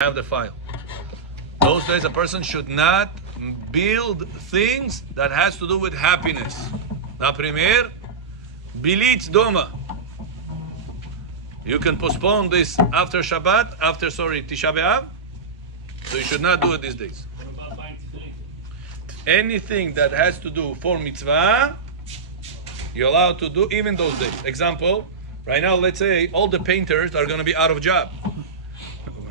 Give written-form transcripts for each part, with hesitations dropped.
have the file. Those days a person should not build things that has to do with happiness. Например, билить дома. You can postpone this after Shabbat, Tisha B'Av. So you should not do it these days. What about buying today? Anything that has to do for mitzvah, you're allowed to do even those days. Example, right now, let's say all the painters are going to be out of job.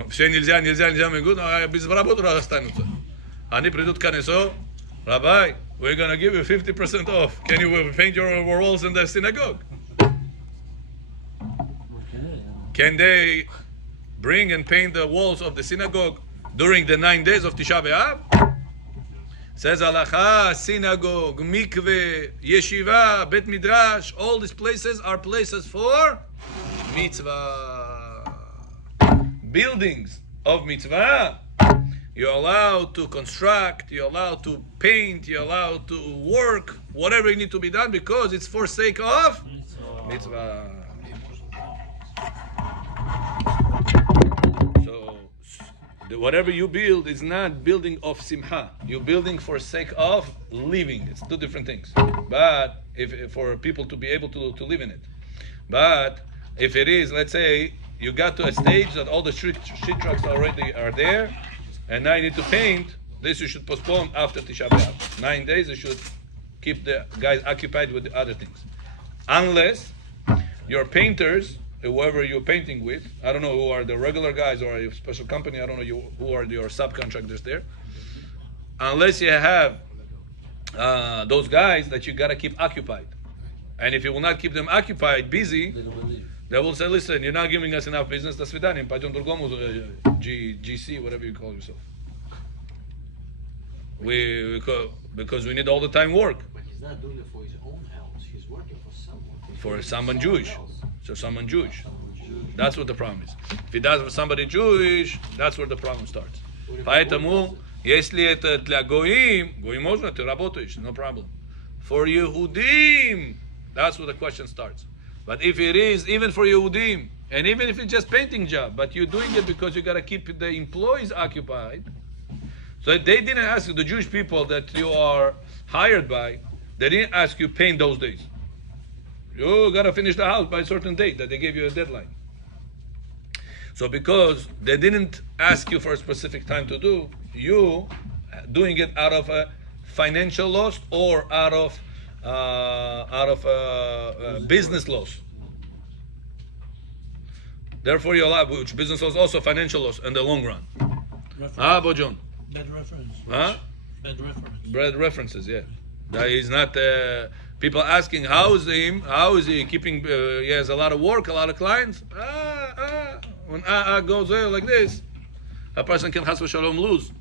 Все нельзя, без работы останутся. Они придут к Канесо, Rabbi, we're going to give you 50% off. Can you paint your walls in the synagogue? Can they bring and paint the walls of the synagogue during the 9 days of Tisha B'Av? Says Halacha, synagogue, mikveh, yeshiva, bet midrash, all these places are places for mitzvah. Buildings of mitzvah, you're allowed to construct, you're allowed to paint, you're allowed to work, whatever need to be done, because it's for sake of mitzvah. So, whatever you build is not building of simha. You're building for sake of living. It's two different things. But if for people to be able to live in it. But if it is, let's say, you got to a stage that all the street trucks already are there, and now you need to paint, this you should postpone after Tisha B'Av. 9 days you should keep the guys occupied with the other things. Unless your painters, whoever you're painting with, I don't know who are the regular guys or a special company, I don't know who are your subcontractors there. Unless you have those guys that you got to keep occupied. And if you will not keep them occupied, busy, they will say, listen, you're not giving us enough business, до свидания, пойдем другому, GC, whatever you call yourself. Because we need all the time work. But he's not doing it for his own house, he's working for someone. For someone Jewish. So someone Jewish. That's what the problem is. If he does for somebody Jewish, that's where the problem starts. Поэтому, если это для гоим можно, ты работаешь, no problem. For Yehudim, that's where the question starts. But if it is even for Yehudim, and even if it's just painting job, but you're doing it because you got to keep the employees occupied. So they didn't ask you, the Jewish people that you are hired by, they didn't ask you paint those days. You got to finish the house by a certain date that they gave you a deadline. So because they didn't ask you for a specific time to do, you doing it out of a financial loss or out of business loss. Therefore, you're allowed, which business loss also financial loss in the long run. Bojon? Bad reference. Bad reference. Bad references, yeah. That is not people asking how is he keeping? He has a lot of work, a lot of clients. When goes there like this, a person can chas v'shalom lose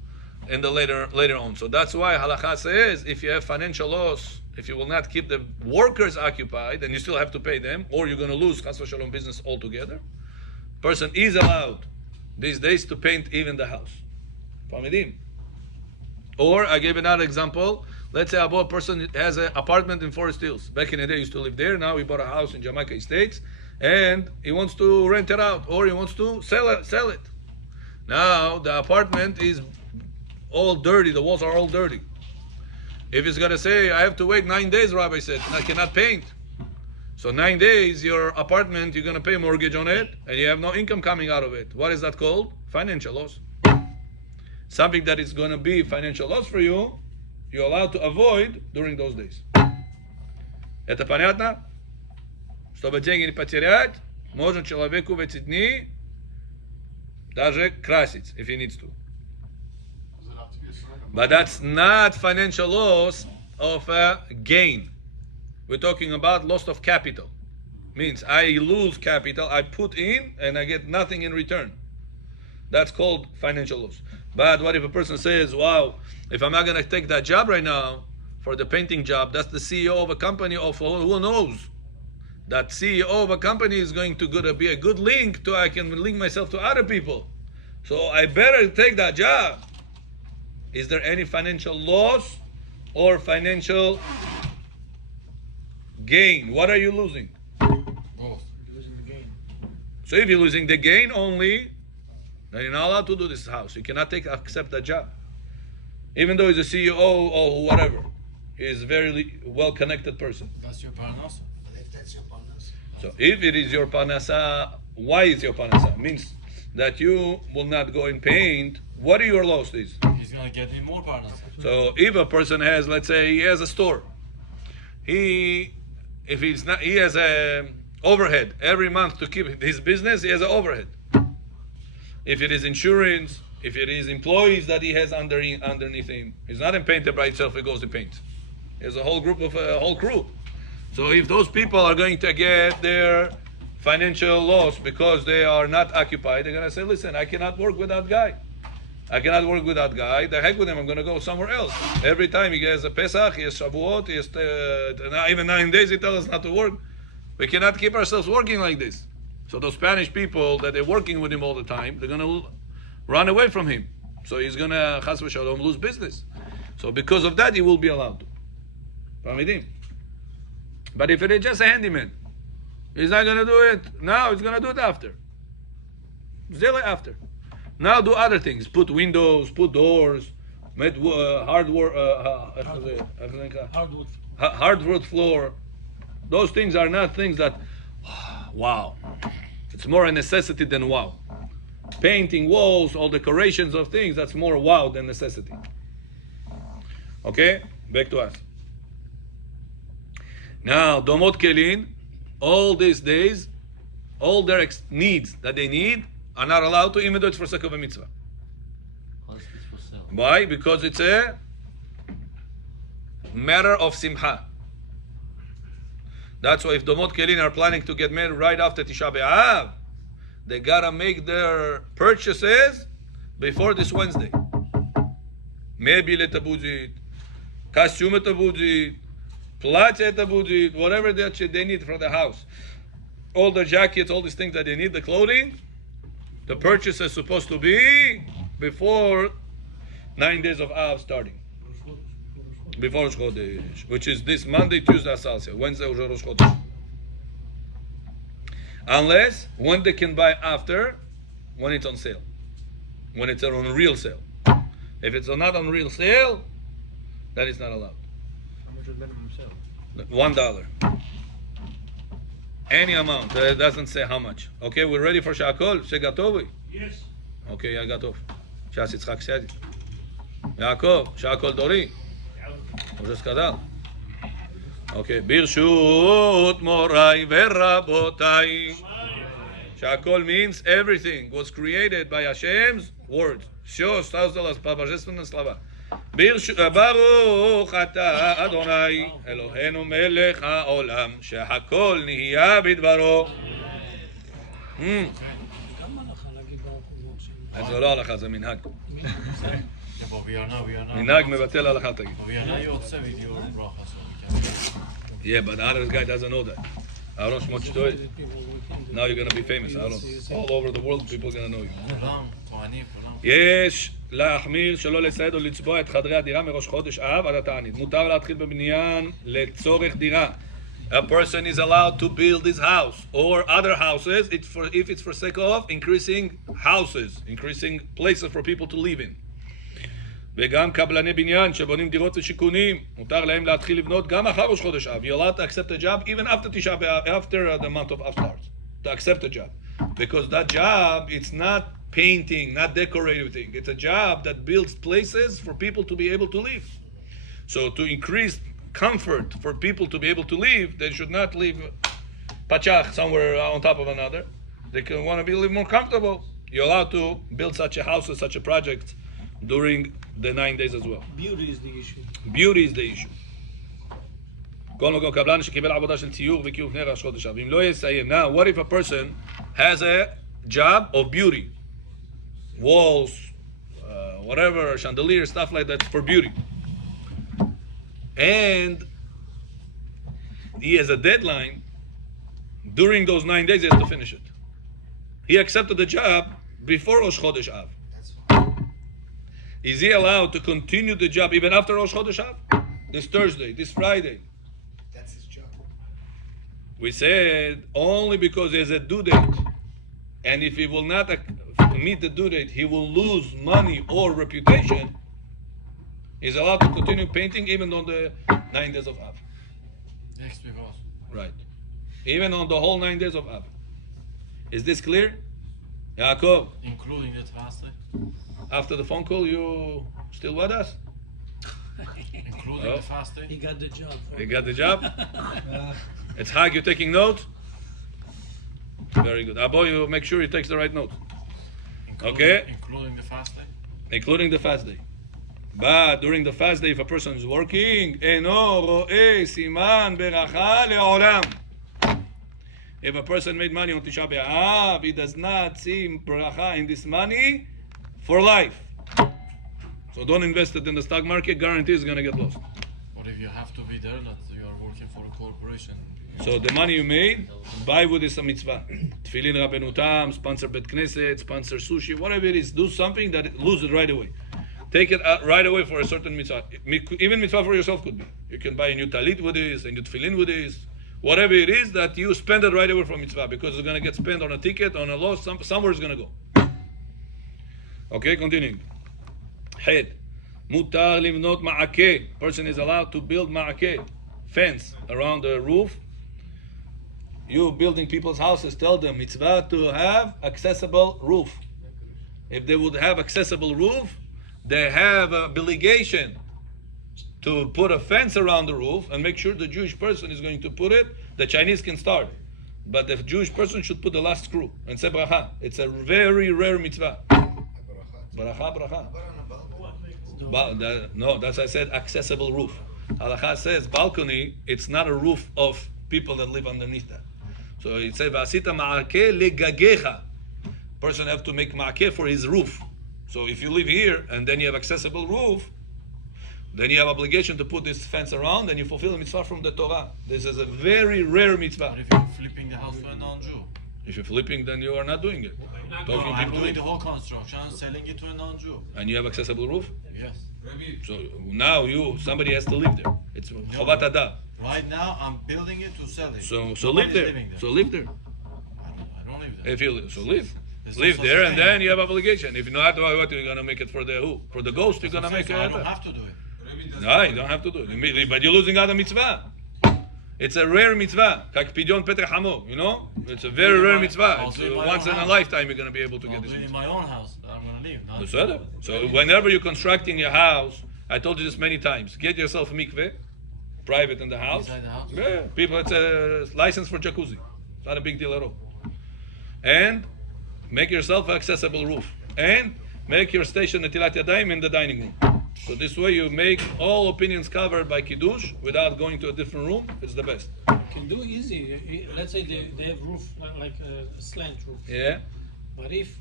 in the later on. So that's why halacha says if you have financial loss, if you will not keep the workers occupied, and you still have to pay them, or you're going to lose chas v'shalom business altogether. Person is allowed these days to paint even the house. Or I gave another example. Let's say a person has an apartment in Forest Hills. Back in the day, he used to live there. Now he bought a house in Jamaica Estates, and he wants to rent it out, or he wants to sell it. Now the apartment is all dirty. The walls are all dirty. If he's gonna say, I have to wait 9 days, Rabbi said, I cannot paint. So 9 days, your apartment, you're gonna pay mortgage on it, and you have no income coming out of it. What is that called? Financial loss. Something that is gonna be financial loss for you, you're allowed to avoid during those days. Это понятно? Чтобы деньги не потерять, можно человеку в эти дни даже красить, if he needs to. But that's not financial loss of a gain. We're talking about loss of capital. Means I lose capital, I put in, and I get nothing in return. That's called financial loss. But what if a person says, wow, if I'm not going to take that job right now, for the painting job, that's the CEO of a company, of who knows? That CEO of a company is going to be a good link to, I can link myself to other people. So I better take that job. Is there any financial loss or financial gain? What are you losing? Losing the gain. So if you're losing the gain only, Then you're not allowed to do this house. You cannot accept that job. Even though he's a CEO or whatever. He's a very well-connected person. That's your parnasa. But if that's your partners, So if it is your parnasa, why is your parnasa? Means that you will not go in pain. What are your losses? He's gonna get me more parnasa. So if a person has, let's say, he has a store, he has a overhead every month to keep his business. He has an overhead. If it is insurance, if it is employees that he has underneath him, he's not in painter by himself. He goes to paint. He has a whole group of a whole crew. So if those people are going to get their financial loss because they are not occupied, they're going to say, "Listen, I cannot work with that guy. I cannot work with that guy. The heck with him. I'm going to go somewhere else." Every time he has a Pesach, he has Shavuot, he has even 9 days. He tells us not to work. We cannot keep ourselves working like this. So those Spanish people that they're working with him all the time, they're going to run away from him. So he's going to, chas v'shalom, lose business. So because of that, he will be allowed to. But if it is just a handyman, he's not going to do it now, he's going to do it after. Still after. Now do other things. Put windows, put doors, make hardwood floor. Those things are not things that, wow. It's more a necessity than wow. Painting walls, all decorations of things, that's more wow than necessity. Okay? Back to us. Now, domot kelin, all these days, all their needs that they need are not allowed to, even though it's for sake of a mitzvah. Why? Because it's a matter of simcha. That's why if domot kelin are planning to get married right after Tisha B'Av, they gotta make their purchases before this Wednesday. Maybe letabuzit, costume tabuzit, platya tabuzit, whatever they need for the house. All the jackets, all these things that they need, the clothing, the purchase is supposed to be before 9 days of Av starting. Before Rosh Chodesh, which is this Monday, Tuesday, Asalsia, Wednesday, Rosh Chodesh. Unless when they can buy after, when it's on sale, when it's on real sale. If it's not on real sale, then it's not allowed. How much is minimum sale? $1. Any amount. It doesn't say how much. Okay, we're ready for Shakol. Shegatovi. Yes. Okay, Yagatov. Shas Yitzchak Sadi. Yaakov. Shakol Dori. Moshe Skadal. Okay, Birshut Morai Verabotai. Shakol means everything was created by Hashem's words. Shos, Tauzalas, Bожественные слова. ברוך אתה אדוני אלוהינו מלך העולם שהכל נהיה בדברו. זה לא הלכה, זה מנהג. מנהג מבטל הלכה, תגיד. Yeah, but the other guy doesn't know that. Aaron Shmot Shtoy. Now you're going to be famous, Aaron. All over the world, people are going to know you. יש להחמיר שלא לסייד או לצבוע את חדרי הדירה מראש חודש אב עד התענית. מותר להתחיל בבניין לצורך דירה. A person is allowed to build this house or other houses if it's for sake of increasing houses, increasing places for people to live in. וגם קבלני בניין שבונים דירות ושיכונים, מותר להם להתחיל לבנות גם אחר ראש חודש אב. You're allowed to accept a job even after Tisha B'Av, after the month of Av starts. To accept a job. Because that job, it's not painting, not decorating thing. It's a job that builds places for people to be able to live. So to increase comfort for people to be able to live, they should not live pachach somewhere on top of another. They can want to live more comfortable. You're allowed to build such a house or such a project during the 9 days as well. Beauty is the issue. Beauty is the issue. כל מקום קבלן שקיבל עבודה של ציור וקיום לפני ראש חודש אב. אם לא יסיים. Now, what if a person has a job of beauty? Walls, whatever, chandelier, stuff like that for beauty. And he has a deadline. During those 9 days, he has to finish it. He accepted the job before Rosh Chodesh Av. Is he allowed to continue the job even after Rosh Chodesh Av? This Thursday, this Friday. That's his job. We said only because there's a due date. And if he will not meet the due date, he will lose money or reputation, he's allowed to continue painting even on the 9 days of Av. Next week also. Right. Even on the whole 9 days of Av. Is this clear? Yaakov, Including the fast day. after the phone call, you still with us? Including Oh. the fast day. He got the job. You got the job? It's Hag, you taking notes? Very good. Abo, you make sure he takes the right notes. Okay. Including the fast day. Including the fast day. But during the fast day, if a person is working, eno ro'eh siman beracha le'olam. If a person made money on Tisha B'Av, he does not see bracha in this money for life. So don't invest it in the stock market, guarantee it's going to get lost. Or if you have to be there, that you are working for a corporation. So the money you made, buy with this a mitzvah. Tefillin Rabbeinu Tam, sponsor Bet Knesset, sponsor sushi, whatever it is, do something that lose it right away. Take it out right away for a certain mitzvah. Even mitzvah for yourself could be. You can buy a new talit with this, a new tefillin with this. Whatever it is that you spend it right away from mitzvah, because it's going to get spent on a ticket, on a loss, somewhere it's going to go. Okay, continuing. Head. Mutar livnot ma'akeh. Person is allowed to build ma'akeh, fence around the roof. You building people's houses, tell them mitzvah to have accessible roof. If they would have accessible roof, they have an obligation to put a fence around the roof and make sure the Jewish person is going to put it. The Chinese can start, but the Jewish person should put the last screw and say bracha. It's a very rare mitzvah. Bracha. No, that's I said accessible roof. Halacha says balcony. It's not a roof of people that live underneath that. So it says v'asita ma'akeh legagecha. Person have to make ma'akeh for his roof. So if you live here and then you have accessible roof, then you have obligation to put this fence around and you fulfill the mitzvah from the Torah. This is a very rare mitzvah. Or if you're flipping the house to a non-Jew. If you're flipping, then you are not doing it. No, I'm doing the whole construction, selling it to a non-Jew. And you have accessible roof? Yes. So now somebody has to live there. It's chovat adah. Right now, I'm building it to sell it. So live Nobody's there. living there. So live there. I don't live there. If you live, so live. There's Live no there, such and thing. then you have obligation. If not, what you're gonna make it for the who? For the ghost, you're gonna make it. I don't have to do it. No, you don't have to do it. But you're losing out a mitzvah. It's a rare mitzvah. Kak pidyon petach hamo, you know? It's a very rare mitzvah. I'll It's do it in my once own in a house. lifetime you're gonna be able to I'll get do this it in mitzvah. my own house that I'm going to live. Not That's it. So whenever you're constructing your house, I told you this many times, get yourself a mikveh, private in the house. Inside the house? Yeah, people, it's a license for jacuzzi. It's not a big deal at all. And make yourself an accessible roof. And make your station netilat yadayim in the dining room. So this way you make all opinions covered by Kiddush without going to a different room. It's the best. Can do easy. Let's say they have roof like a slant roof. Yeah? But if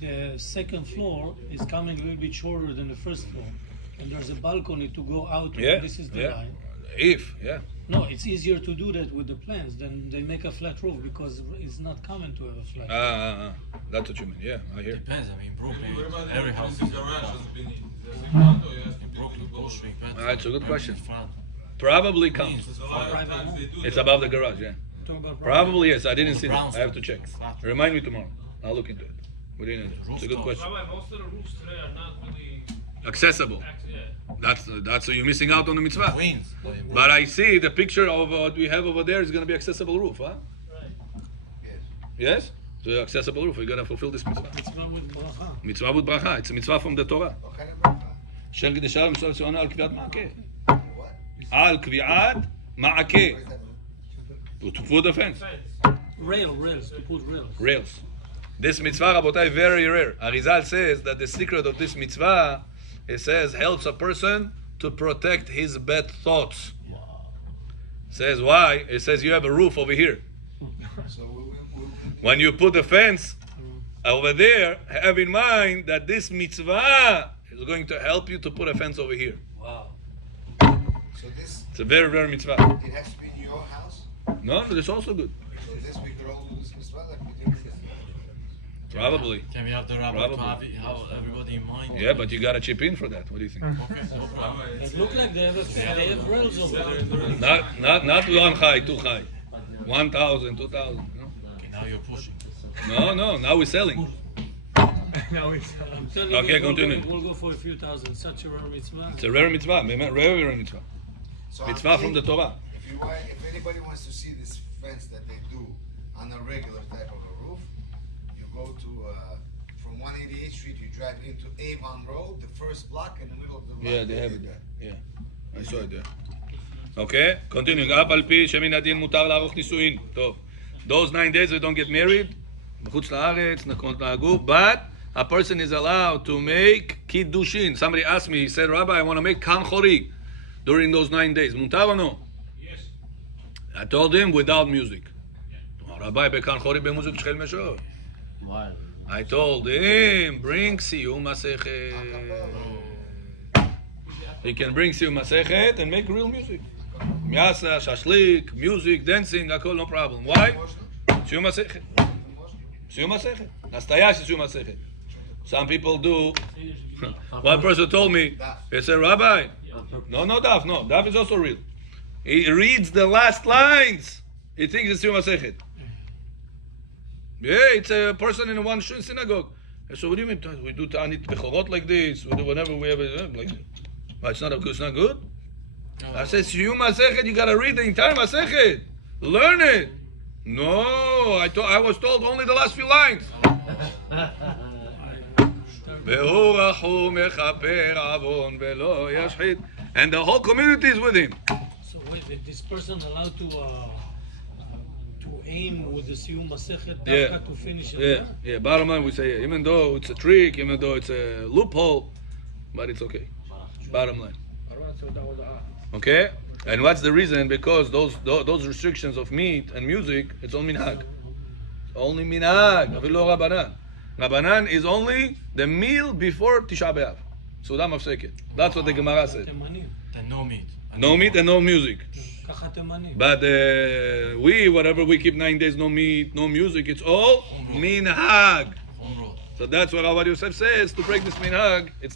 the second floor is coming a little bit shorter than the first floor, and there's a balcony to go out, Yeah. this is the Yeah. line. Yeah. No, it's easier to do that with the plans than they make a flat roof because it's not common to have a flat. That's what you mean. Yeah, I hear. Depends. I mean, Brooklyn, every house is in Brooklyn, Bushwick, It's a good question. Front. Probably counts. Private home. It's above the garage, yeah. Talking about Probably yes. I didn't see that. Brownstone. I have to check. Remind me tomorrow. I'll look into it. What do you know? It's a good question. Rabbi, most of the roofs today are not really Accessible. yeah. That's you're missing out on the mitzvah. Queens. But I see the picture of what we have over there is going to be accessible roof, huh? Right. Yes. So accessible roof. We're going to fulfill this mitzvah. mitzvah with bracha. Mitzvah with bracha. It's a mitzvah from the Torah. של קדושה ומצווה ציונה על קביעת מעקה. על קביעת מעקה. To put the fence. Rails, to put rails. Rails. This mitzvah, Rabotai, very rare. Arizal says that the secret of this mitzvah, it says, helps a person to protect his bad thoughts. Says why? It says you have a roof over here. When you put the fence over there, have in mind that this mitzvah is going to help you to put a fence over here. Wow. So this, It's a very rare mitzvah. it has to be in your house? No, that's also good. So this we could all do this mitzvah like we do this? Probably. Can we have the rabbi to Probably. have everybody in mind? Yeah, but you got to chip in for that. What do you think? Okay, no problem. It look like they have rails over there. Not one chai, two chai. 1,000, 2,000. Okay, now you're pushing. No, now we're selling. I'm telling Okay, you, continue. We'll go for a few thousand. Such a rare mitzvah. It's a rare mitzvah, rare mitzvah. So Mitzvah I'm from the thinking, Torah. if anybody wants to see this fence that they do on a regular type of a roof, you go to from 188th Street, you drive into Avon Road, the first block in the middle of the road. Yeah, they have it there. Yeah, I saw it there. Okay, continuing. אף על פי שמן הדין מותר לערוך נישואין. טוב. Those 9 days they don't get married. בחוץ לארץ, נהגו. But a person is allowed to make kiddushin. Somebody asked me, he said, Rabbi, I want to make kan chori during those 9 days. מותר או no? Yes. I told him without music. Rabbi, בkan chori במוזיק שחל משור. Why? I told him, bring siyum masechet. He can bring siyum masechet and make real music. Miasa, shashlik, music, dancing, akol, no problem. Why? Siyum masechet. Siyum masechet. Nastayash siyum masechet. Some people do. One person told me, he said, Rabbi, no daf, no. Daf is also real. He reads the last lines. He thinks it's siyum masechet. Yeah, it's a person in one synagogue. So what do you mean? We do Ta'anit Bechorot like this. We do whenever we have it like this. But it's not good. I said, Siyum Masechet, you gotta read the entire Masechet. Learn it. No, I was told only the last few lines. And the whole community is with him. So wait, is this person allowed to aim with the Siyum Masechet Yeah. to finish it? Yeah. Bottom line, we say, even though it's a trick, even though it's a loophole, but it's okay. Bottom line. Okay? And what's the reason? Because those restrictions of meat and music, it's only minhag. Only minhag. Avilo Rabbanan. Rabbanan is only the meal before Tisha B'Av. Sudam Afseket. That's what the Gemara said. תימנים. And no meat. No meat and no music. ככה תימנים. But whatever we keep 9 days, no meat, no music, it's all minhag. Home road. So that's what Rabbi Yosef says, to break this minhag, it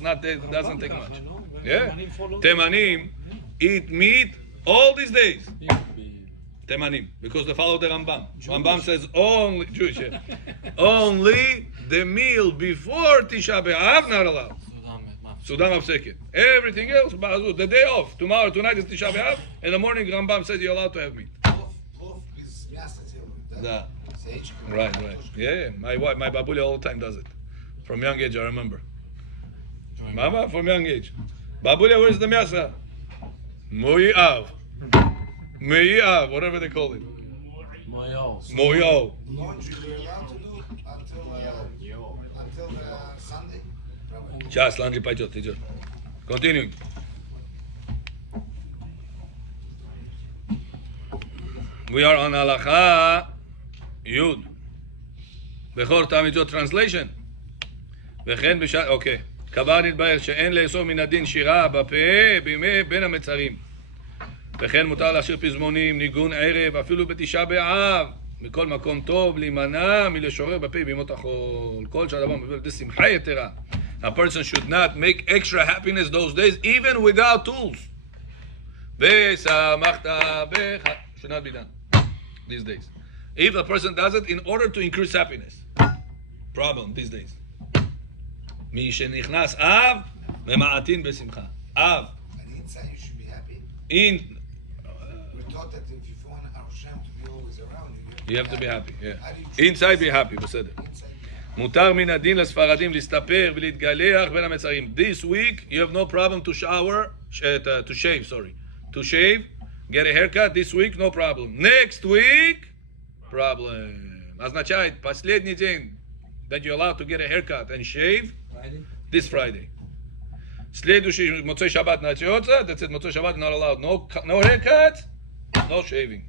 doesn't take much. Yeah? Temanim eat meat all these days. Temanim, because they follow the Rambam. Rambam says only, Jewish, yeah. Only the meal before Tisha B'Av not allowed. Sudam Afseket. Everything else, the day off. Tonight is Tisha B'Av. In the morning, Rambam says you're allowed to have meat. Plov is мясо делают, да? Да. Right. Yeah. My babulia all the time does it. From young age, I remember. Mama, from young age. Babulia, where's the мясо? Moyav, whatever they call it. Moyo. Laundry we're allowed to do until Sunday. Just laundry pajot, teacher. Continuing. We are on Halacha Yud. Bechor Tamidot translation. וכן בשעת, אוקיי. קבע נתבהר שאין לאסור מן הדין שירה בפה בימי בין המצרים. וכן מותר להשאיר פזמונים, ניגון ערב, אפילו בתשעה באב. מכל מקום טוב להימנע מלשורר בפה בימות החול. כל שהדבר מביא לידי שמחה יתרה. A person should not make extra happiness those days, even without tools. ושמחת בך. Should not be done these days. If a person does it in order to increase happiness. Problem these days. מי שנכנס אב, ממעטין בשמחה. אב. And inside you should be happy. In. We're taught that if you want Hashem to be always around you, You have to be happy, yeah. How do you choose? Inside be happy, בסדר. Inside. מותר מן הדין לספרדים להסתפר ולהתגלח בין המצרים. This week you have no problem to shave, get a haircut this week, no problem. Next week, problem. Означает последний день that you're allowed to get a haircut and shave, this Friday. Следующий Моцей Шаббат начнется, that's it, Моцей Шаббат not allowed. No haircut, no shaving.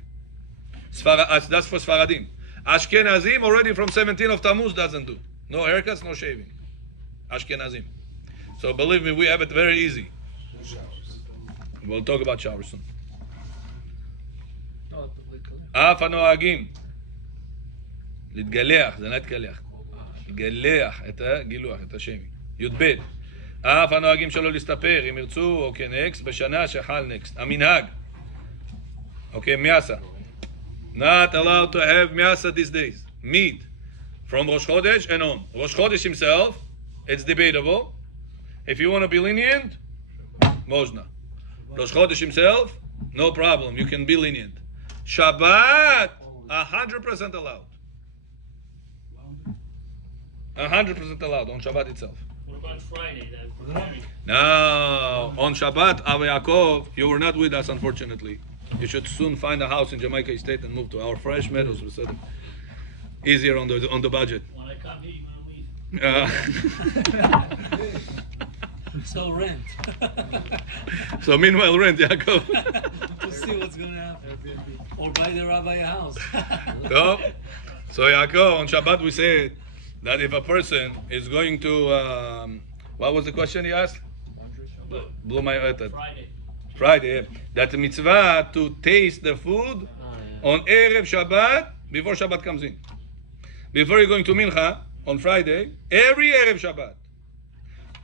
That's for Sfaradim. Ashkenazim already from 17 of Tammuz doesn't do. No haircuts, no shaving. Ashkenazim. So believe me, we have it very easy. No showers. We'll talk about showers soon. אף הנוהגים להתגלח, זה לא להתגלח. להתגלח, את הגילוח, את השיימינג. י"ב. אף הנוהגים שלא להסתפר, אם ירצו, או כנקסט, בשנה שחל נקסט. המנהג. Okay, מיאסה. Not allowed to have miasa these days. Meat. From Rosh Chodesh and on. Rosh Chodesh himself, it's debatable. If you want to be lenient, Mosna. Rosh Chodesh himself, no problem. You can be lenient. Shabbat, 100% allowed. 100% allowed on Shabbat itself. What about Friday then? Now, on Shabbat, Avi Yaakov, you were not with us, unfortunately. You should soon find a house in Jamaica State and move to our fresh meadows. Easier on the budget. When I come here, you gonna leave. So rent. So meanwhile, rent, Yaakov. To see what's going to happen. Or buy the rabbi a house. So Yaakov, on Shabbat we said that if a person is going to, what was the question he asked? Blew my head. Friday. That the mitzvah to taste the food on Erev Shabbat before Shabbat comes in. Before you're going to Mincha on Friday, every Erev Shabbat,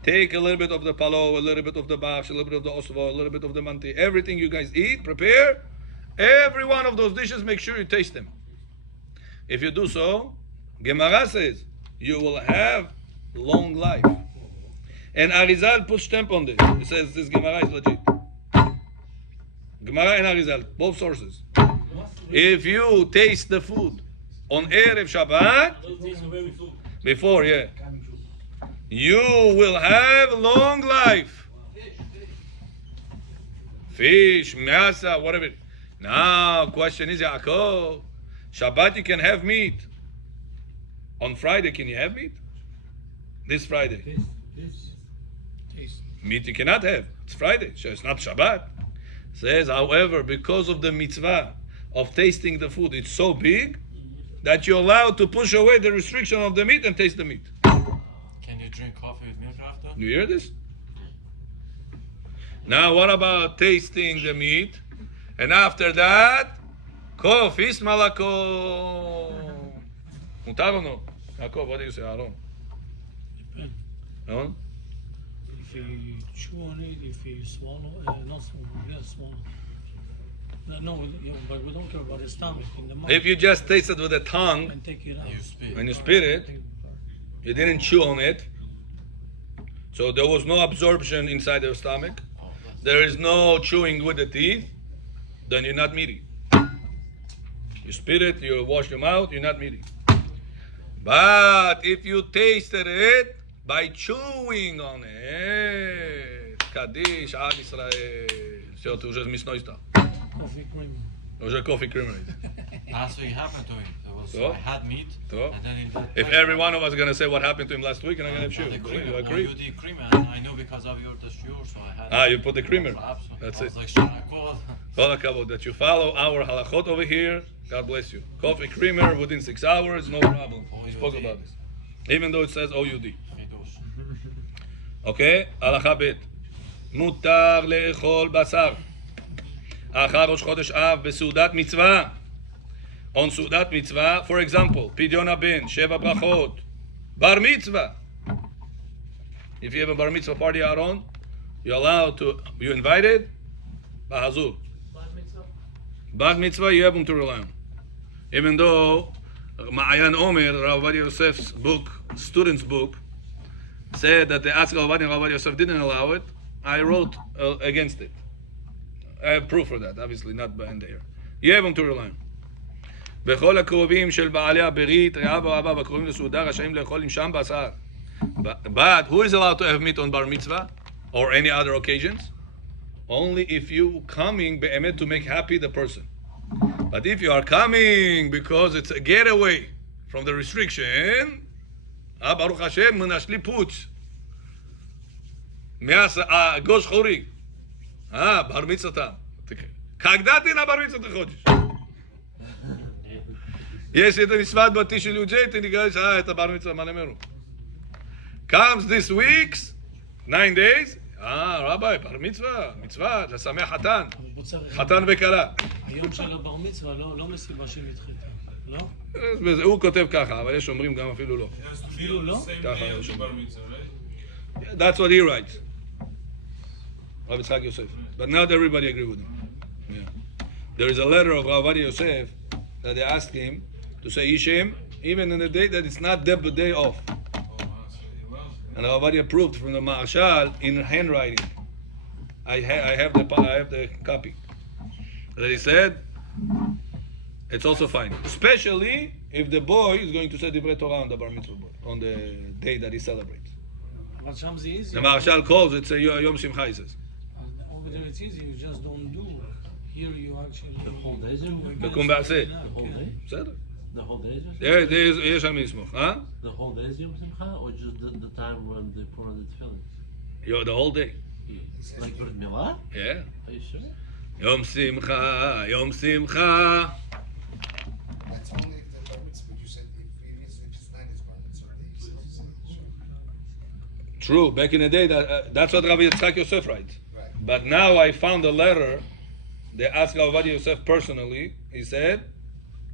take a little bit of the palo, a little bit of the bash, a little bit of the osvo, a little bit of the manti, everything you guys eat, prepare. Every one of those dishes, make sure you taste them. If you do so, Gemara says, you will have long life. And Arizal puts stamp on this. He says this Gemara is legit. Gemara and Arizal, both sources. If you taste the food on Erev Shabbat, before, you will have long life. Fish, masa, whatever. Now, question is, Yaakov, Shabbat you can have meat. On Friday, can you have meat? This Friday. Meat you cannot have. It's Friday, so it's not Shabbat. Says, however, because of the mitzvah of tasting the food, it's so big that you're allowed to push away the restriction of the meat and taste the meat. Can you drink coffee with milk after? You hear this? Now, what about tasting the meat? And after that, coffee, malako. Mutar or no? Yaakov, what do you say, Aaron? Depends. No? If you chew on it, if you swallow, not swallow, swallow. No, but we don't care about the stomach. In the mouth. If you just taste it with the tongue, And take it out. You spit. when you spit it, you didn't chew on it, so there was no absorption inside your stomach, there is no chewing with the teeth, then you're not meaty. You spit it, you wash your mouth, you're not meaty. But if you tasted it by chewing on it, Kaddish, Ad Israel, все, ты уже смешной стал. Coffee cream. Уже coffee creamer. That's what happened to him. There was, So? I had meat, So? and then in that If every one of us is going to say what happened to him last week, and I'm going to have the you. creamer, You you agree? did creamer, and I know because of your shiur, so I had. You put the creamer. Absolutely. That's I it. was like, should I call? All kavod that you follow our halachot over here. God bless you. Coffee creamer within 6 hours, no problem. We spoke about this. Even though it says OUD. Okay? הלכה ב' מותר לאכול בשר אחר ראש חודש אב בסעודת מצווה. On סעודת מצווה, for example, פדיון הבן, 7 ברכות, בר מצווה. If you have a bar mitzvah party out on, you're allowed to, you invited, bahazur. Bar mitzvah, you have them to rely on. Even though Ma'ayan Omer, Rav Ovadia Yosef's book, student's book, said that the ask Rav Ovadia Yosef didn't allow it, I wrote against it. I have proof for that, obviously not in there. You have them to rely on. וכל הקרובים של בעלי הברית, רעב או אבא, והקרובים לסעודה, רשאים לאכול עם שם בשר. But who is allowed to have meat on bar mitzvah or any other occasions? Only if you coming be'emet to make happy the person. But if you are coming because it's a getaway from the restriction, Baruch Hashem, מנשלי פוץ. גוש חורי. בר מצווה. когда ты на בר מצווה ты ходишь? Если это מצוות בתי של י"ג, ты не говоришь, это בר מצווה, מה נאמרו? Comes this week's 9 days, רבי, בר מצווה, מצווה, לשמח חתן, חתן וכלה. היום של הבר מצווה לא מסיבה שנדחתה, לא? הוא כותב ככה, אבל יש אומרים גם אפילו לא. אפילו לא? ככה יש אומרים. That's what he writes. Rav Yitzchak Yosef. But not everybody agree with him. Yeah. There is a letter of Rav Ovadia Yosef that they asked him to say Yishem, even in the day that it's not the day off. and Rav Ovadia approved from the Marshal in handwriting. I have the copy. That he said it's also fine, especially if the boy is going to say Divrei Torah on the bar mitzvah boy, on the day that he celebrates. But some is easy. The Marshal calls it Yom Simcha. He says. Over there it's easy. You just don't do. Here you actually. The whole day is in? תקום בעשה. The whole day? בסדר. The whole day is Yom יש Simcha? יש על מי לסמוך, huh? The whole day is Yom Simcha, or just the time when they put on the tefillin? The whole day. Like Brit Milah? Yeah. Are you sure? Yom Simcha, Yom Simcha. That's only if the bar mitzvah, but you said if it's not his bar mitzvah, True. Back in the day, that's what Rabbi Yitzchak Yosef writes. Right. But now I found a letter. They asked Rav Ovadia Yosef personally. He said,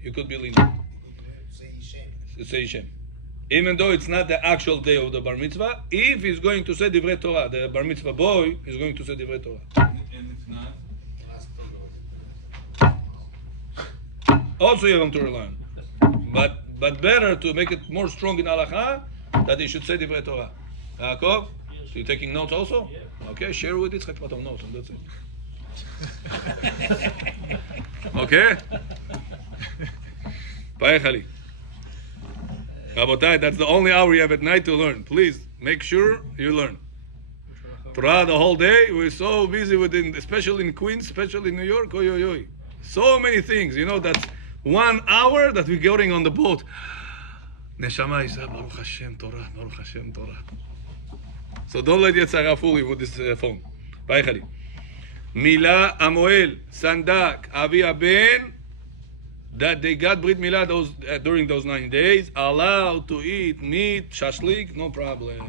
"You could be lenient." Say Yishem. Say Shem. Even though it's not the actual day of the bar mitzvah, if he's going to say Divrei Torah, the bar mitzvah boy is going to say Divrei Torah. And if not, Also, you have to learn. But better to make it more strong in halacha that he should say Divrei Torah. Yaakov, so you taking notes also? Okay, share with Yitzchak what of notes, and that's it. Okay? Payechali. Rabotai, that's the only hour you have at night to learn. Please, make sure you learn. Torah the whole day, we're so busy with it, especially in Queens, especially in New York, oy, oy, oy. So many things, that's 1 hour that we're getting on the boat. Neshama Yisrael, Baruch Hashem Torah, Baruch Hashem Torah. So don't let Yetzirah fool you with this phone. Payechali. Mila Amoel, Sandak, Avi Ben, that they got Brit Milah during those 9 days, allowed to eat meat, shashlik, no problem.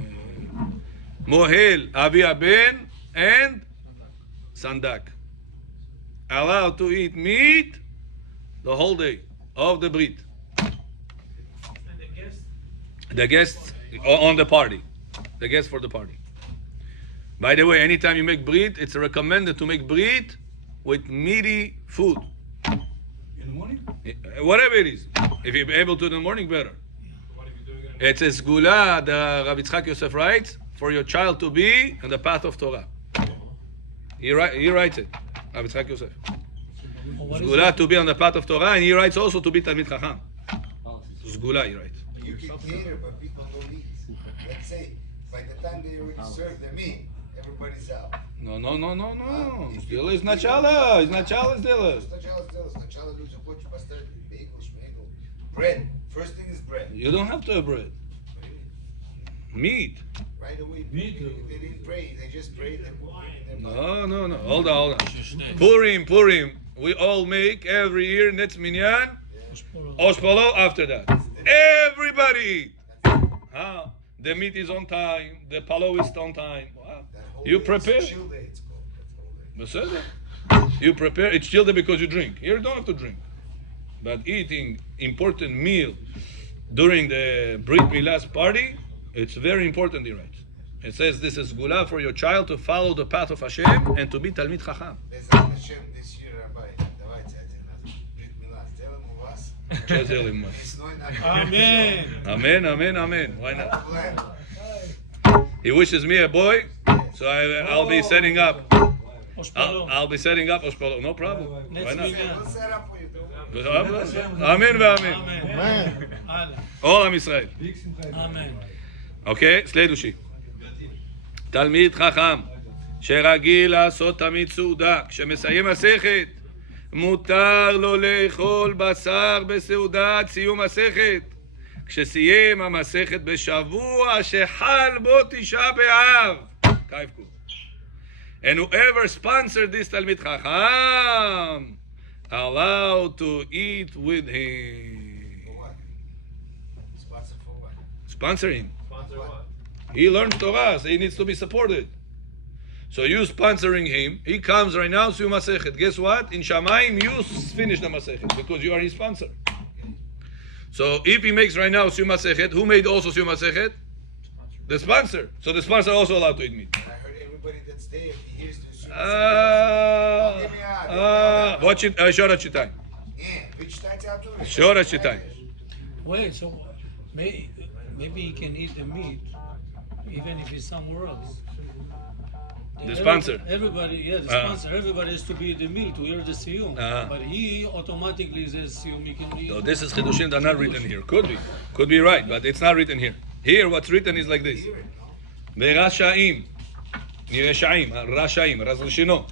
Mohel, Avi Ben, and Sandak. Allowed to eat meat the whole day of the Brit. The guests on the party. The guests for the party. By the way, anytime you make brit, it's recommended to make brit with meaty food. in the morning? Whatever it is. If you're able to in the morning, better. what if you do it? It's a sgula, the Rav Yitzchak Yosef writes, for your child to be on the path of Torah. He writes it, Rav Yitzchak Yosef. Sgula to be on the path of Torah, and he writes also to be Talmid Chacham. Sgula, he writes. You can cater, but people don't eat. Let's say, by the time they already serve the meat, everybody's out. No. Still is начало. Is начало сделать. Сначала люди хочет поставить бейгл, шмейгл. Bread. First thing is bread. You don't have to have bread. Meat. Right away. Meat. They didn't pray. They just prayed and put it in their mouth. No. Hold on. Purim. We all make every year Netz Minyan. Ospolo after that. Everybody eat. How? The meat is on time. The palo is on time. Wow. That whole You day is prepare. chill day, it's called. That's whole day. You prepare. It's still there because you drink. Here you don't have to drink. But eating important meal during the Brit Milah's party, it's very important, he writes. It says this is gula for your child to follow the path of Hashem and to be Talmid Chacham. Bezrat Hashem this year, Rabbi. Давайте один раз. Brit Milah. Сделаем у вас. Весной на Amen. Why not? Plan. He wishes me a boy, so I'll be setting up. I'll be setting up Ospolo. No problem. Why not? We'll set up for you. Amen ואמן. All Am Yisrael. Amen. אוקיי, סלידושי. תלמיד חכם שרגיל לעשות תמיד סעודה, כשמסיים מסכת, מותר לו לאכול בשר בסעודת סיום מסכת. כשסיים המסכת בשבוע שחל בו תשעה באב. קייפקו. And whoever sponsored this תלמיד חכם, allowed to eat with him. For what? Sponsor for what? Sponsor him. Sponsor what? He learns Torah, so he needs to be supported. So you sponsoring him, he comes right now, Siyum Masechet. Guess what? In Shamayim, you finish the Masechet because you are his sponsor. So if he makes right now Siyum Masechet, who made also Siyum Masechet? The sponsor. So the sponsor also allowed to eat meat. I heard everybody that's there, if he hears this. Watch it, Shora Chitai. Yeah, which tight out to it? Shora Chitai. Wait, so maybe he can eat the meat even if it's somewhere else. The sponsor. Everybody, yeah, the sponsor. Everybody has to be at the meal to hear the siyum. But he automatically says siyum. He can be. So this is chidushim that are not written here. Could be right, but it's not written here. Here, what's written is like this: Ve'rashaim, Nirashaim, Rashaim, Razlishino,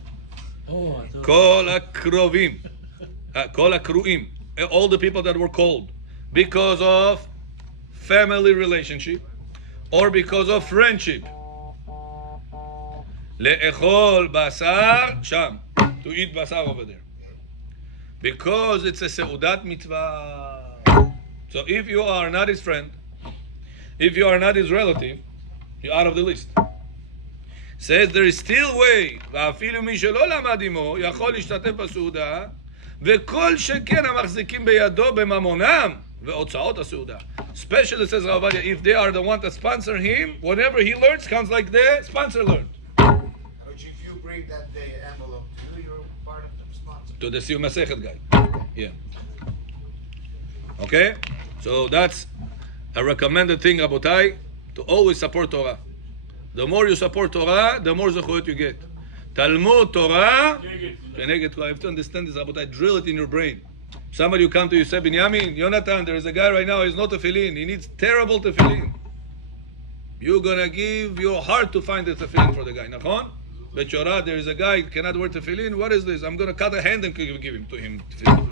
Kol Akrovim, Kol Akruim, all the people that were called because of family relationship or because of friendship. Le'echol basar sham, to eat basar over there, because it's a seudat mitzvah. So if you are not his friend, if you are not his relative, you're out of the list. Says there is still way, ואפילו מי שלא למד עמו יכול להשתתף בסעודה, וכל שכן המחזיקים בידו בממונם והוצאות הסעודה. Especially, says Rav Ovadia, if they are the one that sponsor him, whatever he learns comes like the sponsor learned. Which if you bring that envelope to you, you're part of the sponsor. To the Siyum Masechet guy. Yeah. Okay? So that's a recommended thing, Rabotai, to always support Torah. The more you support Torah, the more zechut you get. Talmud Torah, Keneged Torah. You have to understand this, Rabotai. Drill it in your brain. Somebody who come to you say, Binyamin, Yonatan, there is a guy right now, he's not tefillin. He needs terrible tefillin. You're going to give your heart to find the tefillin for the guy. Nachon? Bechorah, there is a guy who cannot wear tefillin. What is this? I'm going to cut a hand and give him to him tefillin.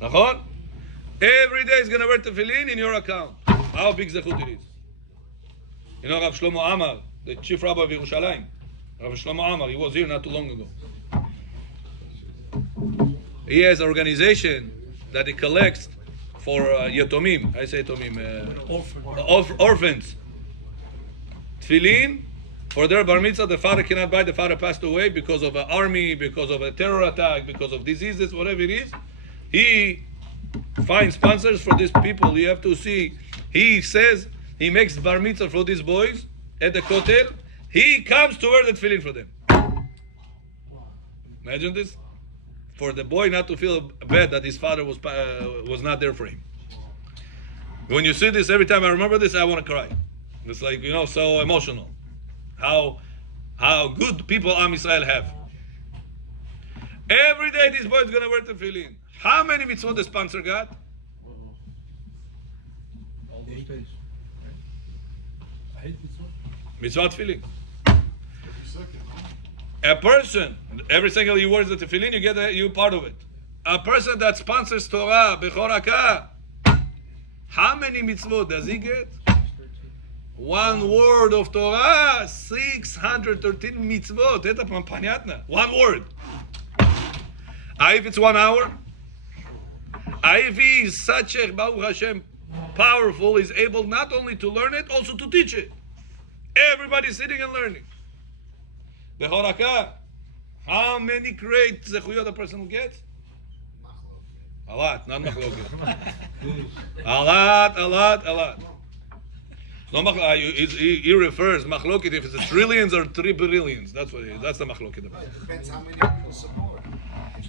Nachon? Every day he's going to wear tefillin in your account. How big zechut it is. You know Rav Shlomo Amar, the chief rabbi of Yerushalayim. Rav Shlomo Amar, he was here not too long ago. He has an organization that he collects for yatomim. I say yatomim. Orphans. Tefillin for their bar mitzvah. The father cannot buy. The father passed away because of an army, because of a terror attack, because of diseases, whatever it is. He finds sponsors for these people. You have to see. He says he makes bar mitzvah for these boys at the kotel. He comes to wear the tefillin for them. Imagine this. For the boy not to feel bad that his father was not there for him. When you see this, every time I remember this, I want to cry. It's like, so emotional. How good people Am Yisrael have. Every day this boy is going to wear tefillin. How many mitzvot the sponsor got? All those days. I hate mitzvot. Mitzvot tefillin. A person, every single you wear the tefillin, you part of it. A person that sponsors Torah, Bechoraka, how many mitzvot does he get? 1 word of Torah, 613 mitzvot. Это понятно. 1 word. If it's 1 hour, if he is such a Baruch Hashem powerful, is able not only to learn it, also to teach it. Everybody's sitting and learning. The Horaka, how many great zechuyot a person will get? A lot, not machloket. A lot. No, he refers machloket if it's trillions or 3 billions. That's what it is. That's the machloket. It depends how many people support.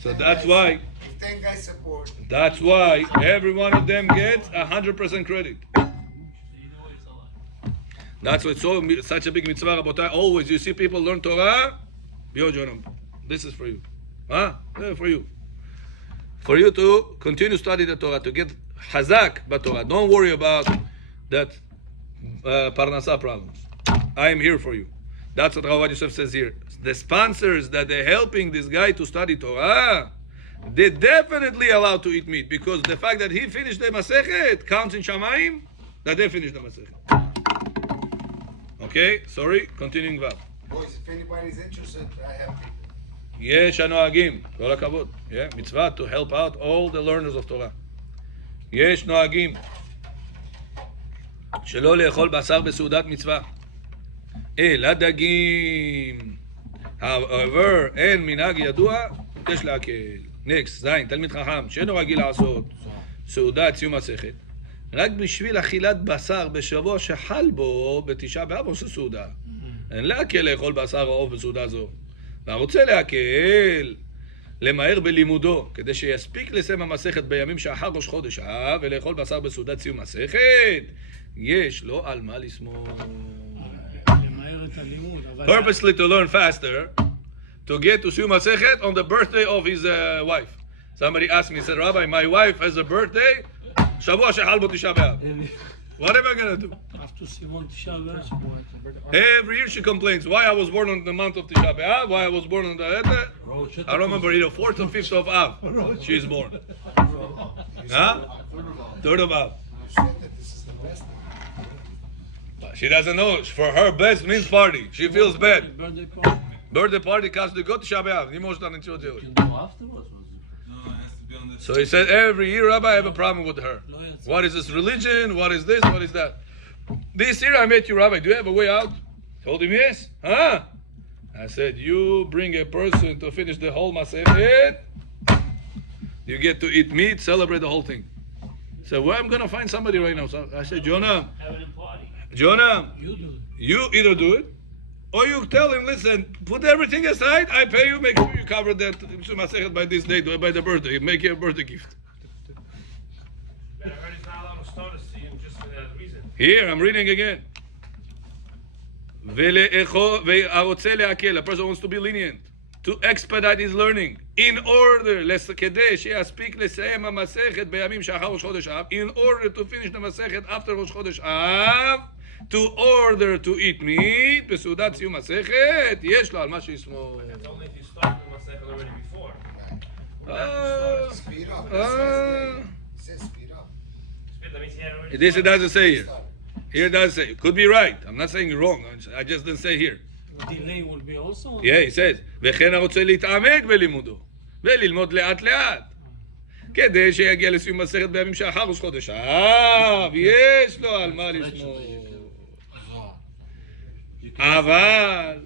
So that's why. If 10 guys support. That's why every one of them gets 100% credit. That's why it's such a big mitzvah, Rabotai. Always you see people learn Torah, this is for you. Yeah, for you. For you to continue study the Torah, to get hazak b'Torah. Don't worry about that parnasa problems. I am here for you. That's what Rav Yosef says here. The sponsors that they're helping this guy to study Torah, they're definitely allowed to eat meat, because the fact that he finished the Masechet counts in Shamayim that they finished the Masechet. Okay, sorry, continuing Vav. Boys, if anybody's interested, I have people. Yesh הנוהגים, כל הכבוד. Yeah, mitzvah to help out all the learners of Torah. יש נוהגים שלא לאכול בשר בסעודת מצווה, אלא דגים. However, אין מנהג ידוע, יש להקל. Next, זין, תלמיד חכם, שאינו רגיל לעשות סעודת סיום מסכת, רק בשביל אכילת בשר בשבוע שחל בו בתשעה באב עושה סעודה. אין להקל לאכול בשר או עוף בסעודה זו. והרוצה להקל, למהר בלימודו, כדי שיספיק לסיים המסכת בימים שאחר ראש חודש אב, ולאכול בשר בסעודת סיום מסכת, יש לו על מה לסמוך. את הלימוד, אבל... Purposely to learn faster, to get to Sium Masechet on the birthday of his wife. Somebody asked me, he said, Rabbi, my wife has a birthday, Shavua Shechal Bo Tisha B'Av. What am I going to do? after Simon Tisha B'Av. Every year she complains, why I was born on the month of Tisha B'Av, why I was born on the... I don't remember, either 4th or 5th of Av, she's born. Huh? 3rd of Av. She doesn't know. For her, best means party. She feels bad. Birthday party comes to go to Tisha B'Av. You can do afterwards. No, it has to be on the. So he said, every year, Rabbi, I have a problem with her. What is this religion? What is this? What is that? This year I met you, Rabbi. Do you have a way out? Told him, yes. Huh? I said, you bring a person to finish the whole Masechet. You get to eat meat, celebrate the whole thing. So, well, I'm going to find somebody right now. So I said, Jonah, you either do it, or you tell him, listen, put everything aside, I pay you, make sure you cover that Masechet by this date, by the birthday, make you a birthday gift. But I heard he's not allowed to start a scene just for that reason. Here, I'm reading again. A person wants to be lenient, to expedite his learning, in order, in order to finish the Masechet after Rosh Chodesh Av, to order to eat meat, בסעודת סיום מסכת, יש לו על מה שישמור. It's only if you start the Masechet already before. Speed up. It says speed up. That means he had already This it started. doesn't say here. Here it does say. Could be right. I'm not saying wrong. I just didn't say here. delay will be also? Yeah, he says, וכן הרוצה להתעמק בלימודו, וללמוד לאט לאט, כדי שיגיע לסיום מסכת בימים שאחר ראש חודש אב, יש לו על מה לשמור. אבל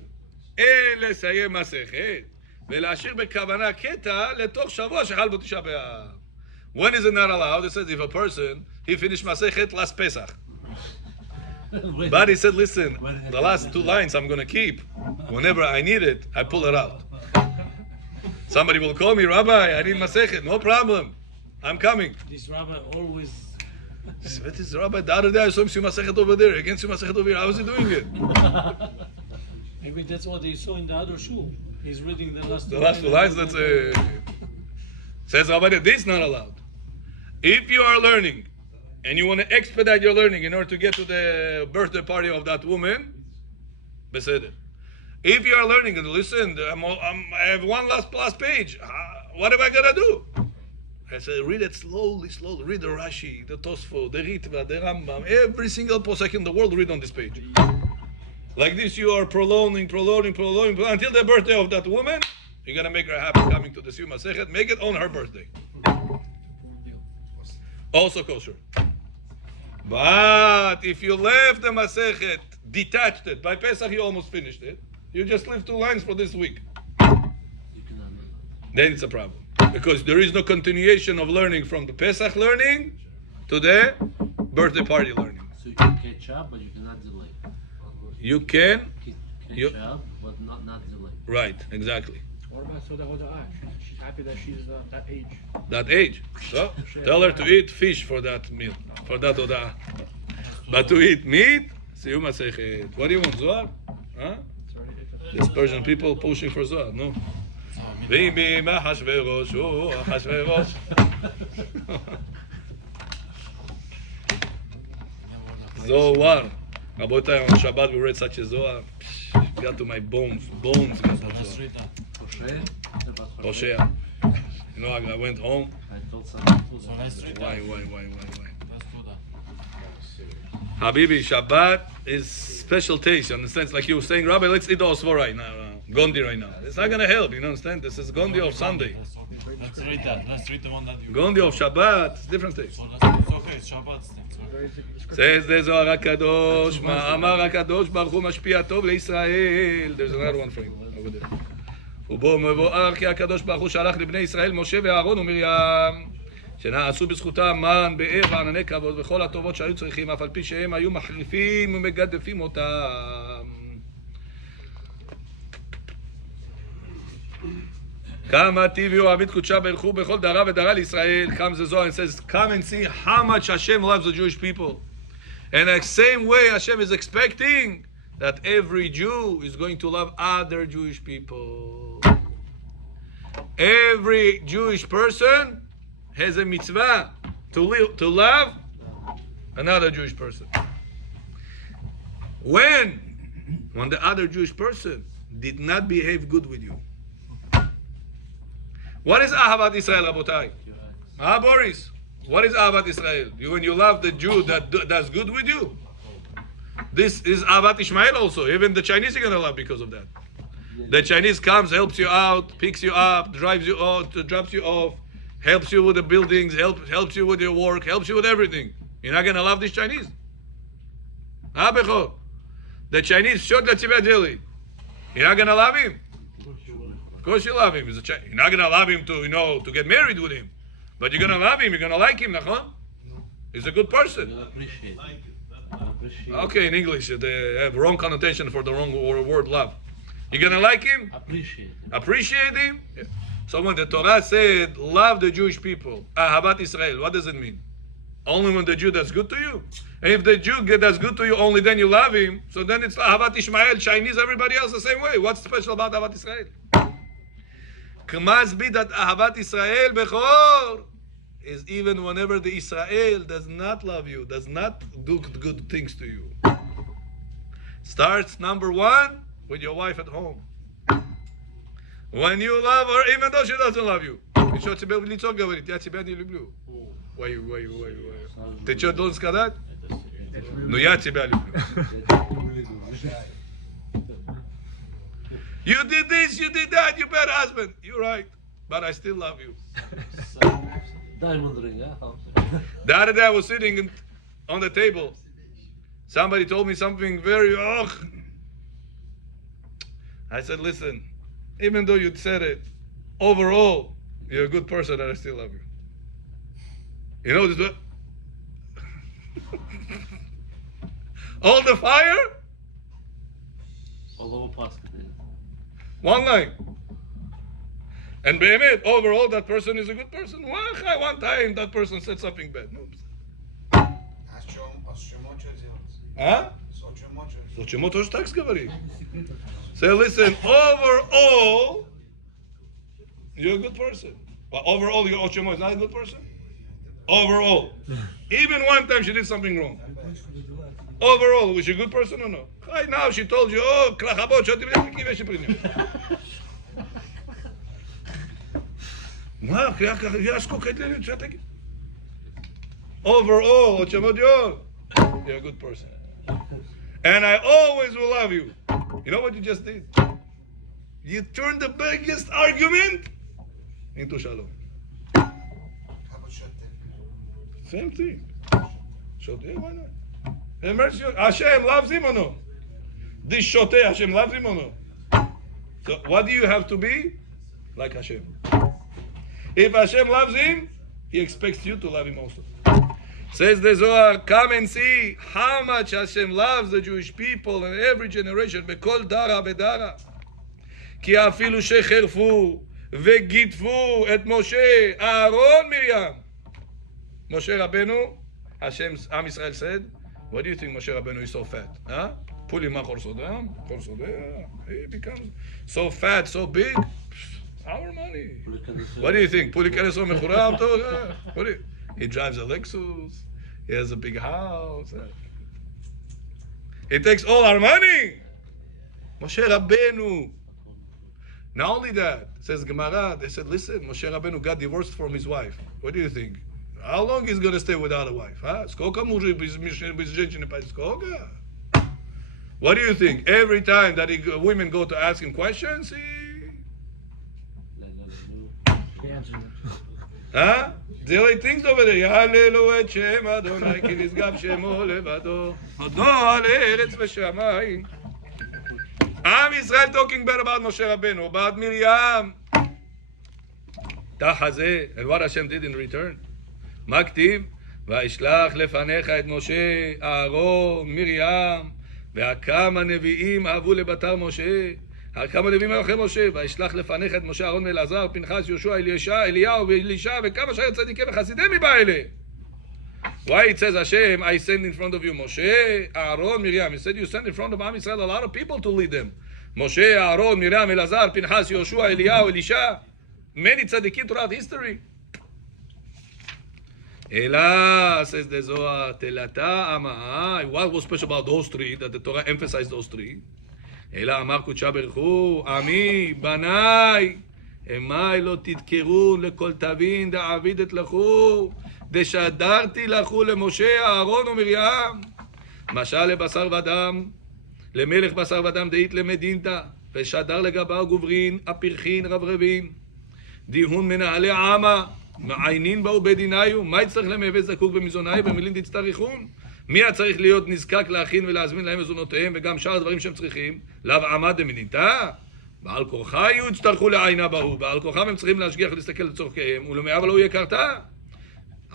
אין לסיים מסכת, ולהשאיר בכוונה קטע לתוך שבוע שחל בו תשעה באב. When is it not allowed? It says if a person, he finished מסכת last Pesach. But he said, listen, the last 2 lines I'm going to keep. Whenever I need it, I pull it out. Somebody will call me, Rabbi, I need Masechet. No problem. I'm coming. This rabbi always... What is Rabbi? The other day I saw him see Masechet over there, against see Masechet over here. How is he doing it? Maybe that's what they saw in the other shoe. He's reading the last The last 2 lines, that's says Rabbi that this is not allowed. If you are learning, and you want to expedite your learning in order to get to the birthday party of that woman, beseder. If you are learning and listen, I have one last page. What am I gonna do? I said, read it slowly. Read the Rashi, the Tosfot, the Ritva, the Rambam. Every single posek in the world, read on this page. Like this, you are prolonging until the birthday of that woman. You're gonna make her happy coming to the Siyum HaSechet. Make it on her birthday. Also kosher. But if you left the Masechet, detached it, by Pesach you almost finished it, you just leave 2 lines for this week. Then it's a problem. Because there is no continuation of learning from the Pesach learning to the birthday party learning. So you can catch up, but you cannot delay. You can, Catch up, but not delay. right, exactly. What about Soda Hoda'ah? She's happy that she's that age. That age. So tell her to eat fish for that meal, for that oda'ah. But to eat meat, Siyum HaSechet. What do you want, Zohar? Huh? These Persian people pushing for Zohar, no? V'imi ma'achashverosh, oh, Achashverosh. Zohar. Rabotai, on Shabbat we read such a Zohar. Got to my bones got that Zohar. Hosea. You know, I went home. I told someone Why? Habibi, Shabbat is special taste, you understand? It's like you were saying, Rabbi, let's eat Osvo right now, Gondi right now. It's not going to help, you understand? This is Gondi of Sunday. Let's read that. Let's read the one that you. Gondi of Shabbat, it's different taste. So it's okay. It's Shabbat. It's okay. Says the Zohar HaKadosh, Ma'amar HaKadosh, Baruch Hu Mashpia Tov LeIsrael. There's another one for you, over there. ובו מבואר כי הקדוש ברוך הוא שלח לבני ישראל משה ואהרון ומרים שנעשו בזכותם מן, באר וענני כבוד וכל הטובות שהיו צריכים אף על פי שהם היו מחריפים ומגדפים אותם. כמה טבעי אוהבים קודשה ברכו בכל דרה ודרה לישראל. Comes the Zohar and says, come and see how much Hashem loves the Jewish people. And the same way Hashem is expecting that every Jew is going to love other Jewish people. Every Jewish person has a mitzvah to love another Jewish person. When the other Jewish person did not behave good with you. What is Ahavat Israel, Rabotai? Boris? What is Ahavat Israel? When you love the Jew that does good with you? This is Ahavat Ishmael also. Even the Chinese are going to love because of that. The Chinese comes, helps you out, picks you up, drives you out, drops you off, helps you with the buildings, helps you with your work, helps you with everything. You're not going to love this Chinese? The Chinese shot the tzibah jelly. You're not going to love him? Of course you love him. You're not going to love him to get married with him. But you're going to love him, you're going to like him, nachon? He's a good person. You appreciate it. Okay, in English, they have wrong connotation for the wrong word love. You're going to like him? Appreciate it. Appreciate him? Yeah. So when the Torah said, love the Jewish people, Ahavat Israel, what does it mean? Only when the Jew does good to you? And if the Jew does good to you, only then you love him, so then it's Ahavat Ishmael, Chinese, everybody else the same way. What's special about Ahavat Israel? Must be that Ahavat Israel Bechor is even whenever the Israel does not love you, does not do good things to you. Starts number one with your wife at home. When you love her, even though she doesn't love you. Еще тебе в лицо говорит, я тебя не люблю. Why. Ты что, должен сказать? Ну я тебя люблю. You did this, you did that, you bad husband. You're right, but I still love you. Diamond ring, huh? The other day I was sitting on the table. Somebody told me something very, I said, listen, even though you said it, overall, you're a good person and I still love you. You know this? All the fire? Although possible. One line. And Behemet, overall, that person is a good person. One time that person said something bad. Huh? Sochemo тоже так говорит. Say, listen, overall, you're a good person. But overall, your Ochemo is not a good person? Overall. Even one time she did something wrong. Overall, was she a good person or no? Right now she told you, krachabot, overall, you're a good person. And I always will love you. You know what you just did? You turned the biggest argument into shalom. Same thing. Shote, why not? Hashem loves him or no? This shote, Hashem loves him or no? So what do you have to be? Like Hashem. If Hashem loves him, he expects you to love him also. Says the Zohar, come and see how much Hashem loves the Jewish people in every generation. Bekol dara bedara. כי אפילו שחרפו וגידפו את משה, אהרון, מרים. Moshe Rabbeinu, Am Israel said, what do you think Moshe Rabbeinu is so fat? Huh? Pulima chorsodam, he becomes so fat, so big. Our money. What do you think? He drives a Lexus. He has a big house. He takes all our money. Moshe Rabbeinu. Not only that, says Gemara, they said, listen, Moshe Rabbeinu got divorced from his wife. What do you think? How long he's going to stay without a wife? Huh? What do you think? Every time that women go to ask him questions, huh? The only things over there. Hallelu et Shem Adonai ki nishgav shemo levado. Odno al eretz v'shamayim. Am Israel talking bad about Moshe Rabbeinu, about Miriam. Tachazeh, and what Hashem did in return. Maktiv, v'ishlach lefanecha et Moshe, Aaron, Miriam, ve'akam hanevi'im avu lebatar Moshe. כמה נביאים היו אחרי משה, וישלח לפניך את משה, אהרון ואלעזר, פנחס, יהושע, אליהו ואלישע, וכמה שהיו צדיקים וחסידים מבעלה. Why it says Hashem, I send in front of you Moshe, Aaron, Miriam. He said you send in front of Am Yisrael a lot of people to lead them. Moshe, Aaron, Miriam, Elazar, Pinchas, Yoshua, Eliyahu, Elisha. Many tzaddikim throughout history. Ela, says the Zohar, Telata Amah. What was special about those three, that the Torah emphasized those three? Ela Amar Kudsha Berchu, Ami, Banai, Emai lo titkeru lekol tavin da'avid et lachu. דשדרתי לכו למשה, אהרון ומרים, משל לבשר ודם, למלך בשר ודם דאית למדינתא, ושדר לגביו גוברין, הפרחין רברבין, דיהון מנהלי עמה, מעיינין באו בדיניו, מה יצטרך למהווה זקוק במזוני, במילים תצטריכון? מי צריך להיות נזקק להכין ולהזמין להם מזונותיהם, וגם שאר הדברים שהם צריכים, לאו עמד דמדינתא? בעל כורחה יהיו יצטרכו לעיינה באו, בעל כורחם הם צריכים להשגיח ולהסתכל לצורכיהם, ולמעבר לא יהיה קרתה.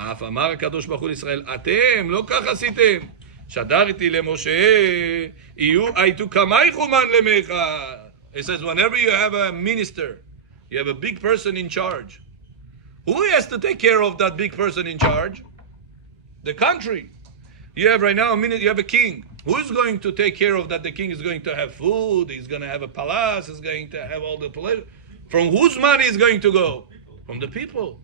אף אמר הקדוש ברוך הוא לישראל, אתם לא כך עשיתם. שדרתי למשה, הייתו כמייך ומן למך. It says, whenever you have a minister, you have a big person in charge. Who has to take care of that big person in charge? The country. You have right now you have a king. Who is going to take care of that? The king is going to have food, he's going to have a palace, he's going to have all the pleasure. From whose money is going to go? From the people.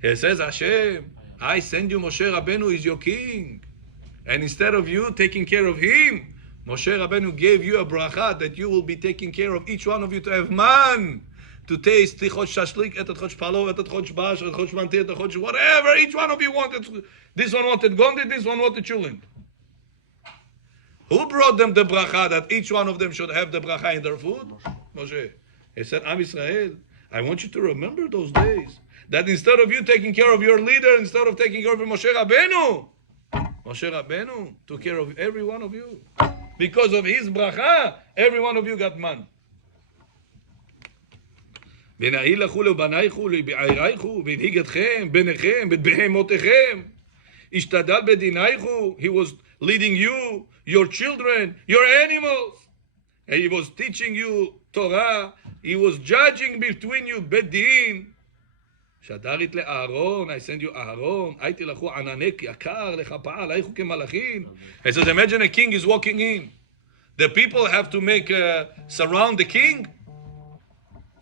He says, Hashem, I send you Moshe Rabbeinu is your king. And instead of you taking care of him, Moshe Rabbeinu gave you a bracha that you will be taking care of each one of you to have man, to taste tichot shashlik, etat chot shpalo, etat chot shbash, etat chot shmantir, etat chot whatever each one of you wanted. This one wanted gondit, this one wanted chulin. Who brought them the bracha that each one of them should have the bracha in their food? Moshe. He said, Am Yisrael, I want you to remember those days. That instead of you taking care of your leader, instead of taking care of Moshe Rabbeinu took care of every one of you. Because of his bracha, every one of you got man. He was leading you, your children, your animals. And he was teaching you Torah. He was judging between you, Bedin. שדרית לאהרון, I send you אהרון, הייתי לכו עננק יקר, לך פעל, הייכו כמלאכים. He says, imagine a king is walking in. The people have to surround the king.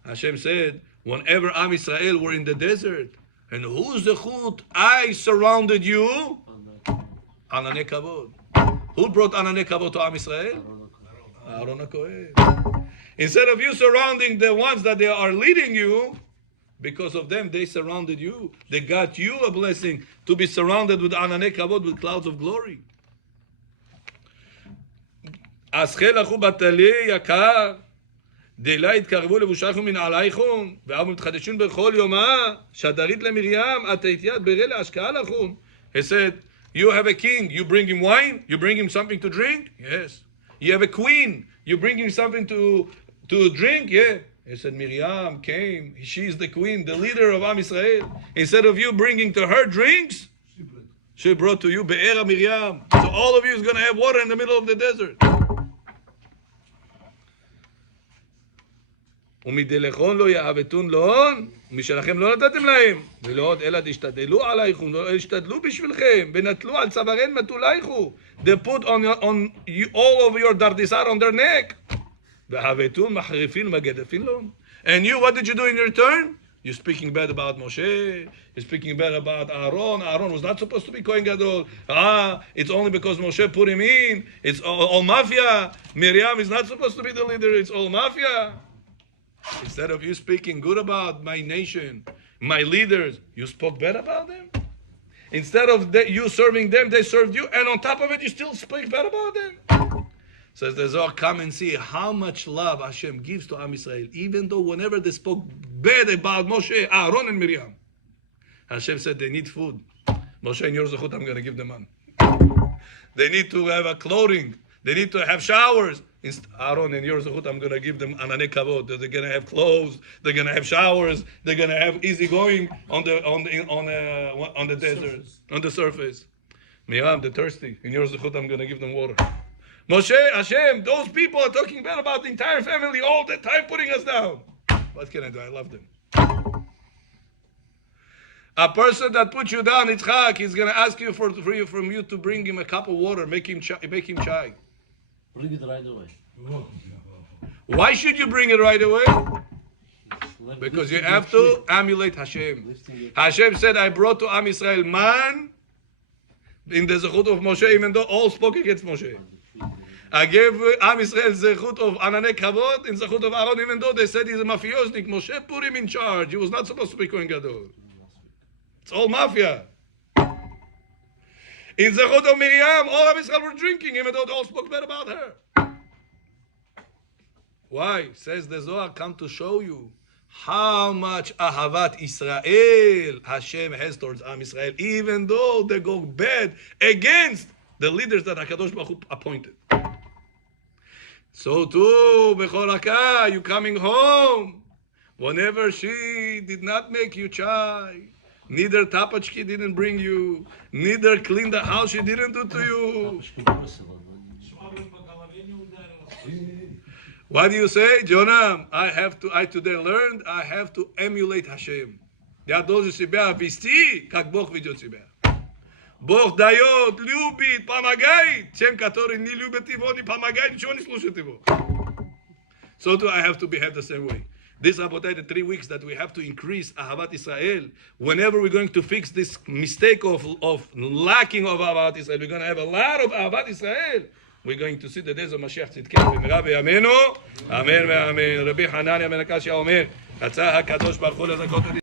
Hashem said, whenever Am Yisrael were in the desert, and who's the chut? I surrounded you. ענני כבוד. Who brought ענני כבוד to Am Yisrael? אהרון הכהן. Instead of you surrounding the ones that they are leading you, because of them, they surrounded you. They got you a blessing to be surrounded with ananei kavod, with clouds of glory. אסכי לכו בתלי יקר, דלה התקרבו לבושייכם מנעלייכם, ואנו מתחדשים בכל יומה, שדרית למרים, עתית יד ברא להשקעה לכם. He said, you have a king, you bring him wine, you bring him something to drink? Yes. You have a queen, you bring him something to drink? Yeah. He said, Miriam came. She is the queen, the leader of Am Yisrael. Instead of you bringing to her drinks, she brought to you Be'era Miriam. So all of you is going to have water in the middle of the desert. ומדלכון לא יעבטון לאון, ומשלכם לא נתתם להם. ולא עוד אלא תשתדלו עלייכם, לא השתדלו בשבילכם, ונטלו על צווארן מתולייכו. They put on you, all of your dardisar on their neck. והעבטון מחריפין ומגדפין להם. And you, what did you do in return? You're speaking bad about Moshe. You're speaking bad about Aaron. Aaron was not supposed to be Kohen Gadol. It's only because Moshe put him in. It's all mafia. Miriam is not supposed to be the leader. It's all mafia. Instead of you speaking good about my nation, my leaders, you spoke bad about them. Instead of you serving them, they served you. And on top of it, you still speak bad about them. Says the Zohar, come and see how much love Hashem gives to Am Yisrael. Even though whenever they spoke bad about Moshe, Aaron and Miriam, Hashem said they need food. Moshe, in your zechut, I'm going to give them money. They need to have a clothing. They need to have showers. Aaron, in your zechut, I'm going to give them ananei kavod. They're going to have clothes. They're going to have showers. They're going to have easy going on the desert, on the surface. Miriam, they're thirsty. In your zechut, I'm going to give them water. Moshe, Hashem, those people are talking bad about the entire family all the time, putting us down. What can I do? I love them. A person that put you down, Yitzchak, he's going to ask you from you to bring him a cup of water, make him chai. Bring it right away. Why should you bring it right away? Like Because you lifting have your to emulate Hashem. Lifting your Hashem said, I brought to Am Yisrael man in the zechut of Moshe, even though all spoke against Moshe. I gave Am Yisrael zechut of Anane Kavod in zechut of Aaron, even though they said he's a mafiosnik. Moshe put him in charge. He was not supposed to be Kohen Gadol. It's all mafia. In zechut of Miriam, all Am Yisrael were drinking, even though they all spoke bad about her. Why? Says the Zohar, come to show you how much Ahavat Israel Hashem has towards Am Israel, even though they go bad against the leaders that HaKadosh Baruch Hu appointed. So too, Bechol Hakah, you coming home. Whenever she did not make you chai, neither tapachki didn't bring you, neither clean the house she didn't do to you. What do you say, Jonah? I today learned I have to emulate Hashem. Я должен себя вести, как Бог ведет себя. Бог дает, любит, помогает тем, которые не любят его, не помогают, ничего не слушают его. So too, I have to behave the same way. This about the 3 weeks that we have to increase Ahavat Israel. Whenever we're going to fix this mistake of lacking of Ahavat Israel, we're going to have a lot of Ahavat Israel. We're going to see the days of Mashiach Tzidkenu במהרה בימינו, אמן ואמן. רבי חנניה בן הקשיא אומר, רצה הקדוש ברוך הוא לזכות את